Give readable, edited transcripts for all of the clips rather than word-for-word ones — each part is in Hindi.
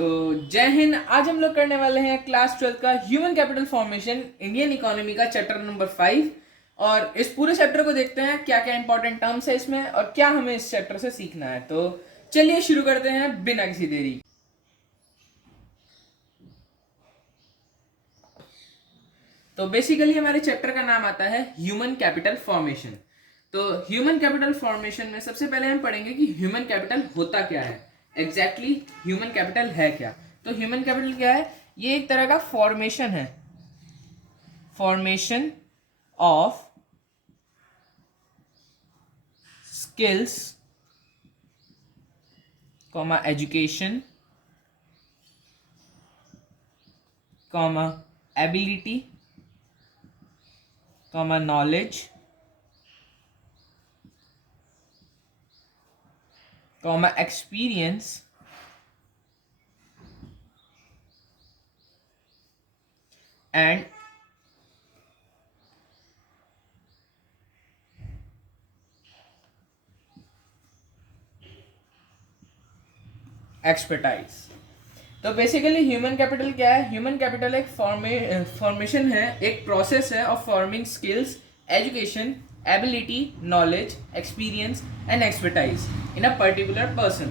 तो जय हिंद। आज हम लोग करने वाले हैं क्लास 12 का human capital formation Indian economy का चैप्टर नंबर 5। और इस पूरे चैप्टर को देखते हैं क्या क्या इंपॉर्टेंट टर्म्स है इसमें और क्या हमें इस चैप्टर से सीखना है। तो चलिए शुरू करते हैं बिना किसी देरी। तो बेसिकली हमारे चैप्टर का नाम आता है ह्यूमन कैपिटल फॉर्मेशन। तो ह्यूमन कैपिटल फॉर्मेशन में सबसे पहले हम पढ़ेंगे कि ह्यूमन कैपिटल होता क्या है, एग्जैक्टली ह्यूमन कैपिटल है क्या। तो ह्यूमन कैपिटल क्या है? ये एक तरह का फॉर्मेशन है, formation of skills comma education comma ability comma knowledge comma experience and expertise. तो बेसिकली ह्यूमन कैपिटल क्या है? ह्यूमन कैपिटल एक फॉर्मेशन है, एक प्रोसेस है of forming skills, education, ability, knowledge, experience and expertise in a particular person.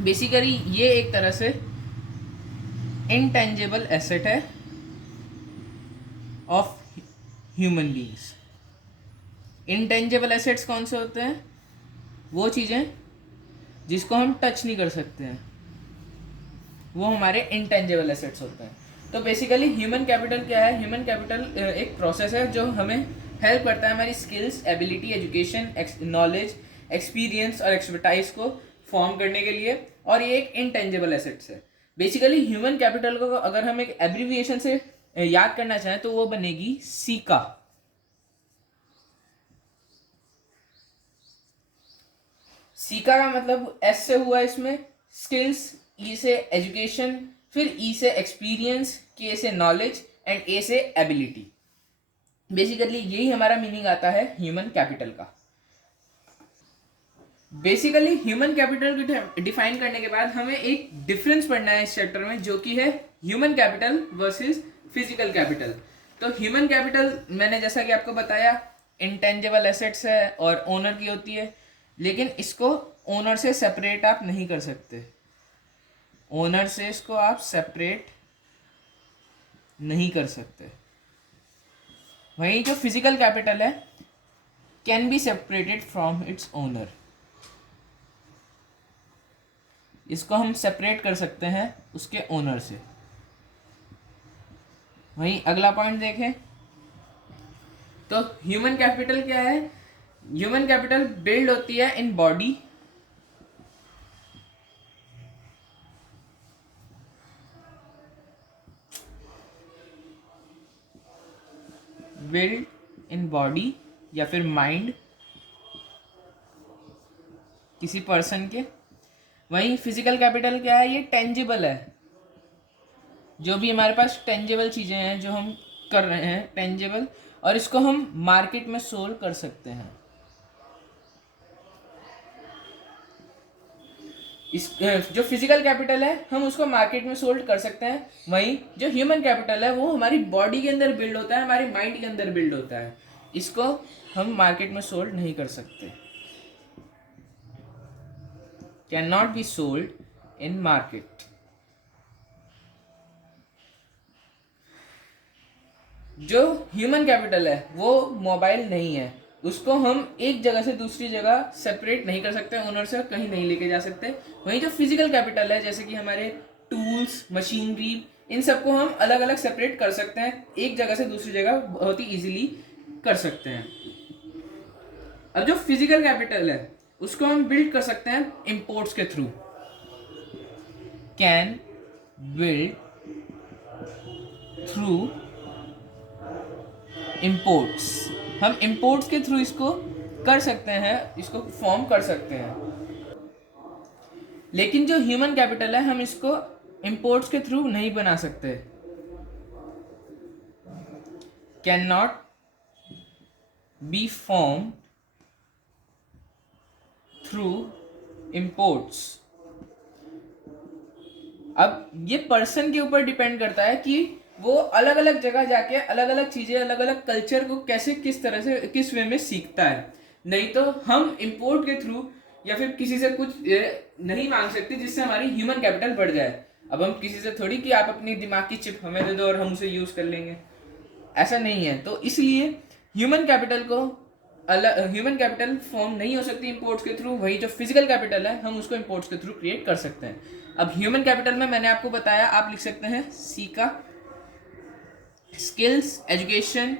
Basically ये एक तरह से इंटेंजिबल एसेट है of human beings. Intangible assets कौन से होते हैं? वो चीज़ें जिसको हम टच नहीं कर सकते हैं, वो हमारे इंटेंजिबल एसेट्स होते हैं। तो बेसिकली ह्यूमन कैपिटल क्या है? ह्यूमन कैपिटल एक प्रोसेस है जो हमें हेल्प करता है हमारी skills, ability, education, knowledge, experience और एक्सपर्टाइज को फॉर्म करने के लिए, और ये एक इंटेंजिबल एसेट्स है। बेसिकली ह्यूमन कैपिटल को अगर हम एक एब्रीविएशन से याद करना चाहें तो वो बनेगी सीका। सीका का मतलब एस से हुआ इसमें स्किल्स, ई से एजुकेशन, फिर ई से एक्सपीरियंस, के से नॉलेज एंड ए से एबिलिटी। बेसिकली यही हमारा मीनिंग आता है ह्यूमन कैपिटल का। बेसिकली ह्यूमन कैपिटल को डिफाइन करने के बाद हमें एक डिफरेंस पढ़ना है इस चैप्टर में, जो कि है human capital versus physical capital. तो ह्यूमन कैपिटल मैंने जैसा कि आपको बताया इंटेंजिबल एसेट्स है और ओनर की होती है, लेकिन इसको ओनर से सेपरेट आप नहीं कर सकते। ओनर से इसको आप सेपरेट नहीं कर सकते। वहीं जो फिजिकल कैपिटल है can be separated from its owner, इसको हम सेपरेट कर सकते हैं उसके ओनर से। वहीं अगला पॉइंट देखें तो ह्यूमन कैपिटल क्या है? ह्यूमन कैपिटल बिल्ड होती है in body, build in body या फिर माइंड किसी पर्सन के। वहीं फिजिकल कैपिटल क्या है? ये टेंजिबल है, जो भी हमारे पास टेंजिबल चीज़ें हैं जो हम कर रहे हैं टेंजिबल, और इसको हम मार्केट में सोल्व कर सकते हैं। इस जो फिजिकल कैपिटल है हम उसको मार्केट में सोल्ड कर सकते हैं। वहीं जो ह्यूमन कैपिटल है वो हमारी बॉडी के अंदर बिल्ड होता है, हमारी माइंड के अंदर बिल्ड होता है, इसको हम मार्केट में सोल्ड नहीं कर सकते, can not be sold in market. जो ह्यूमन कैपिटल है वो मोबाइल नहीं है, उसको हम एक जगह से दूसरी जगह सेपरेट नहीं कर सकते, ओनर से कहीं नहीं लेके जा सकते। वहीं जो फिजिकल कैपिटल है जैसे कि हमारे टूल्स, मशीनरी, इन सबको हम अलग अलग सेपरेट कर सकते हैं, एक जगह से दूसरी जगह बहुत ही इजीली कर सकते हैं। अब जो फिजिकल कैपिटल है उसको हम बिल्ड कर सकते हैं इंपोर्ट्स के through, can build through imports. हम इंपोर्ट्स के थ्रू इसको कर सकते हैं, इसको फॉर्म कर सकते हैं। लेकिन जो ह्यूमन कैपिटल है हम इसको इंपोर्ट्स के थ्रू नहीं बना सकते, can not be form through imports. अब ये पर्सन के ऊपर डिपेंड करता है कि वो अलग अलग जगह जाके अलग अलग चीज़ें, अलग अलग कल्चर को कैसे, किस तरह से, किस वे में सीखता है। नहीं तो हम इंपोर्ट के थ्रू या फिर किसी से कुछ नहीं मांग सकते जिससे हमारी ह्यूमन कैपिटल बढ़ जाए। अब हम किसी से थोड़ी कि आप अपनी दिमाग की चिप हमें दे दो और हम उसे यूज़ कर लेंगे, ऐसा नहीं है। तो इसलिए ह्यूमन कैपिटल को अलग, ह्यूमन कैपिटल फॉर्म नहीं हो सकती इंपोर्ट्स के थ्रू। वही जो फिजिकल कैपिटल है हम उसको इंपोर्ट्स के थ्रू क्रिएट कर सकते हैं। अब ह्यूमन कैपिटल में मैंने आपको बताया, आप लिख सकते हैं सी का skills, education,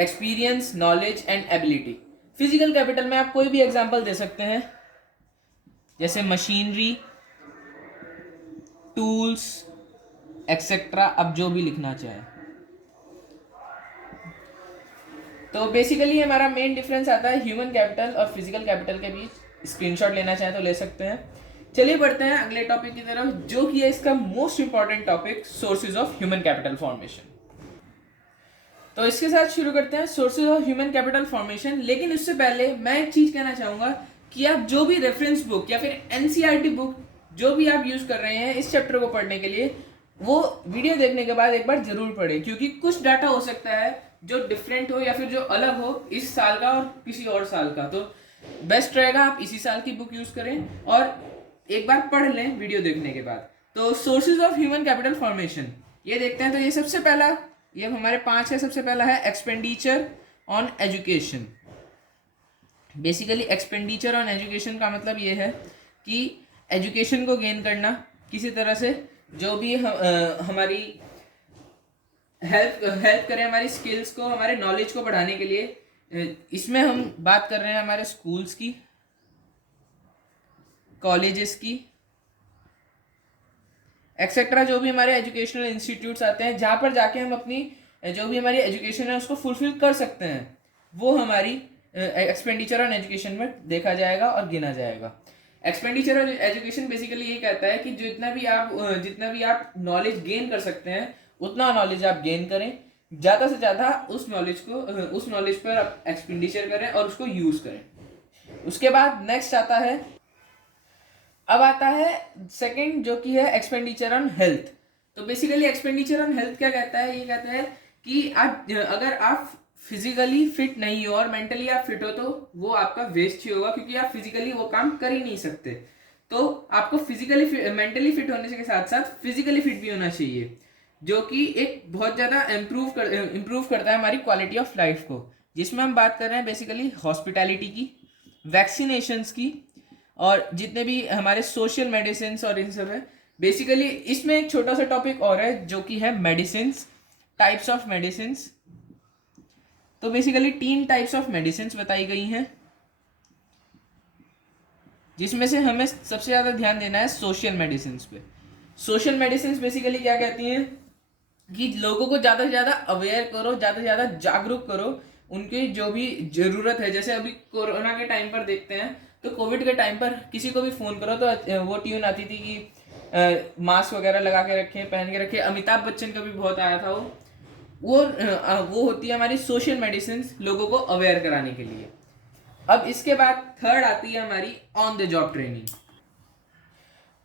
experience, knowledge and ability. Physical capital में आप कोई भी एग्जांपल दे सकते हैं, जैसे मशीनरी, टूल्स, एक्सेट्रा, अब जो भी लिखना चाहे। तो बेसिकली हमारा मेन डिफरेंस आता है ह्यूमन कैपिटल और फिजिकल कैपिटल के बीच। स्क्रीनशॉट लेना चाहें तो ले सकते हैं। चलिए बढ़ते हैं अगले टॉपिक की तरफ, जो कि है इसका most important topic, sources of human capital formation. तो इसके साथ शुरू करते हैं sources of human capital formation. लेकिन उससे पहले मैं एक चीज कहना चाहूंगा कि आप जो भी रेफरेंस बुक या फिर एनसीईआरटी बुक जो भी आप यूज कर रहे हैं इस चैप्टर को पढ़ने के लिए, वो वीडियो देखने के बाद एक बार जरूर पढ़ें, क्योंकि कुछ डाटा हो सकता है जो डिफरेंट हो या फिर जो अलग हो इस साल का और किसी और साल का। तो बेस्ट रहेगा आप इसी साल की बुक यूज करें और एक बार पढ़ लें वीडियो देखने के बाद। तो sources of human capital formation ये देखते हैं। तो ये सबसे पहला, ये हमारे 5 है। सबसे पहला है expenditure on education. Basically expenditure on education का मतलब ये है कि एजुकेशन को गेन करना किसी तरह से, जो भी हमारी हेल्प हेल्प करें हमारी स्किल्स को, हमारे नॉलेज को बढ़ाने के लिए। इसमें हम बात कर रहे हैं हमारे स्कूल्स की, कॉलेजेस की, एक्सेट्रा, जो भी हमारे एजुकेशनल इंस्टीट्यूट्स आते हैं जहाँ पर जाके हम अपनी जो भी हमारी एजुकेशन है उसको फुलफिल कर सकते हैं, वो हमारी एक्सपेंडिचर ऑन एजुकेशन में देखा जाएगा और गिना जाएगा। एक्सपेंडिचर ऑन एजुकेशन बेसिकली ये कहता है कि जितना भी आप नॉलेज गेन कर सकते हैं उतना नॉलेज आप गेन करें, ज़्यादा से ज़्यादा उस नॉलेज पर आप एक्सपेंडिचर करें और उसको यूज़ करें। उसके बाद नेक्स्ट आता है, अब आता है सेकंड, जो कि है एक्सपेंडिचर ऑन हेल्थ। तो बेसिकली एक्सपेंडिचर ऑन हेल्थ क्या कहता है, ये कहता है कि आप अगर आप फिजिकली फिट नहीं हो और मेंटली आप फिट हो तो वो आपका वेस्ट ही होगा, क्योंकि आप फिजिकली वो काम कर ही नहीं सकते। तो आपको फिजिकली मेंटली फिट होने के साथ साथ फिजिकली फिट भी होना चाहिए, जो कि एक बहुत ज़्यादा इम्प्रूव करता है हमारी क्वालिटी ऑफ लाइफ को। जिसमें हम बात कर रहे हैं बेसिकली हॉस्पिटैलिटी की, वैक्सीनेशंस की, और जितने भी हमारे सोशल मेडिसिन और इन सब है। बेसिकली इसमें एक छोटा सा टॉपिक और है जो कि है मेडिसिन, टाइप्स ऑफ मेडिसिन। तो बेसिकली 3 टाइप्स ऑफ मेडिसिन बताई गई हैं, जिसमें से हमें सबसे ज़्यादा ध्यान देना है सोशल मेडिसिन पे। सोशल मेडिसिन बेसिकली क्या कहती हैं कि लोगों को ज़्यादा से ज़्यादा अवेयर करो, ज़्यादा से ज़्यादा जागरूक करो, उनकी जो भी ज़रूरत है। जैसे अभी कोरोना के टाइम पर देखते हैं, तो कोविड के टाइम पर किसी को भी फ़ोन करो तो वो ट्यून आती थी कि मास्क वगैरह लगा के रखें, पहन के रखें। अमिताभ बच्चन का भी बहुत आया था वो होती है हमारी सोशल मेडिसिन, लोगों को अवेयर कराने के लिए। अब इसके बाद थर्ड आती है हमारी on the job training.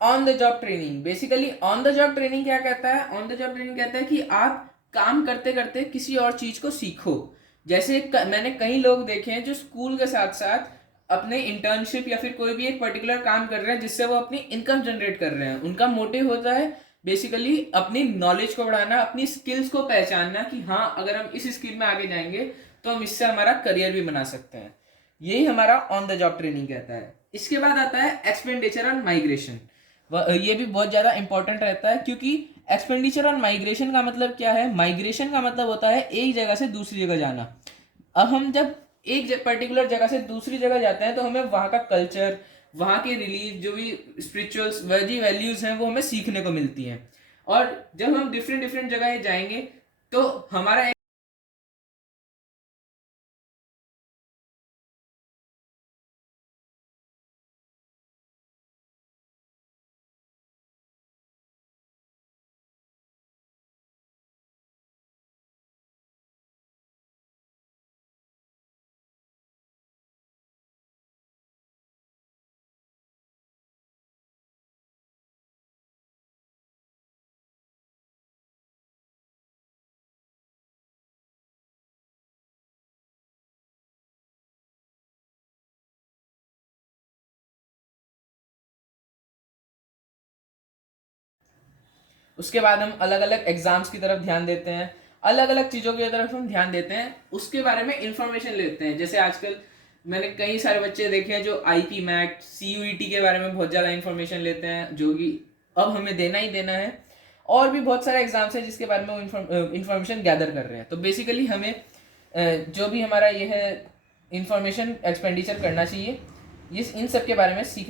On the job training basically, on the job training क्या कहता है, ऑन द जॉब ट्रेनिंग कहता है कि आप काम करते करते किसी और चीज को सीखो। जैसे मैंने कई लोग देखे हैं जो स्कूल के साथ साथ अपने इंटर्नशिप या फिर कोई भी एक पर्टिकुलर काम कर रहे हैं जिससे वो अपनी इनकम जनरेट कर रहे हैं। उनका मोटिव होता है बेसिकली अपनी नॉलेज को बढ़ाना, अपनी स्किल्स को पहचानना कि हाँ अगर हम इस स्किल में आगे जाएंगे तो हम इससे हमारा करियर भी बना सकते हैं। यही हमारा ऑन द जॉब ट्रेनिंग कहता है। इसके बाद आता है एक्सपेंडिचर ऑन माइग्रेशन। ये भी बहुत ज़्यादा इंपॉर्टेंट रहता है, क्योंकि एक्सपेंडिचर ऑन माइग्रेशन का मतलब क्या है, माइग्रेशन का मतलब होता है एक जगह से दूसरी जगह जाना। अब हम जब एक पर्टिकुलर जगह से दूसरी जगह जाते हैं तो हमें वहाँ का कल्चर, वहाँ के रिलीज, जो भी स्पिरिचुअल्स वैल्यूज हैं वो हमें सीखने को मिलती हैं। और जब हम डिफरेंट डिफरेंट जगह जाएंगे तो हमारा उसके बाद हम अलग अलग एग्जाम्स की तरफ ध्यान देते हैं, अलग अलग चीज़ों की तरफ हम ध्यान देते हैं, उसके बारे में इंफॉर्मेशन लेते हैं। जैसे आजकल मैंने कई सारे बच्चे देखे हैं जो आईपी मैट CUET के बारे में बहुत ज़्यादा इंफॉर्मेशन लेते हैं, जो कि अब हमें देना ही देना है। और भी बहुत सारे एग्जाम्स हैं जिसके बारे में वो इंफॉर्मेशन गैदर कर रहे हैं। तो बेसिकली हमें जो भी हमारा ये है इंफॉर्मेशन एक्सपेंडिचर करना चाहिए, इन सब के बारे में सीख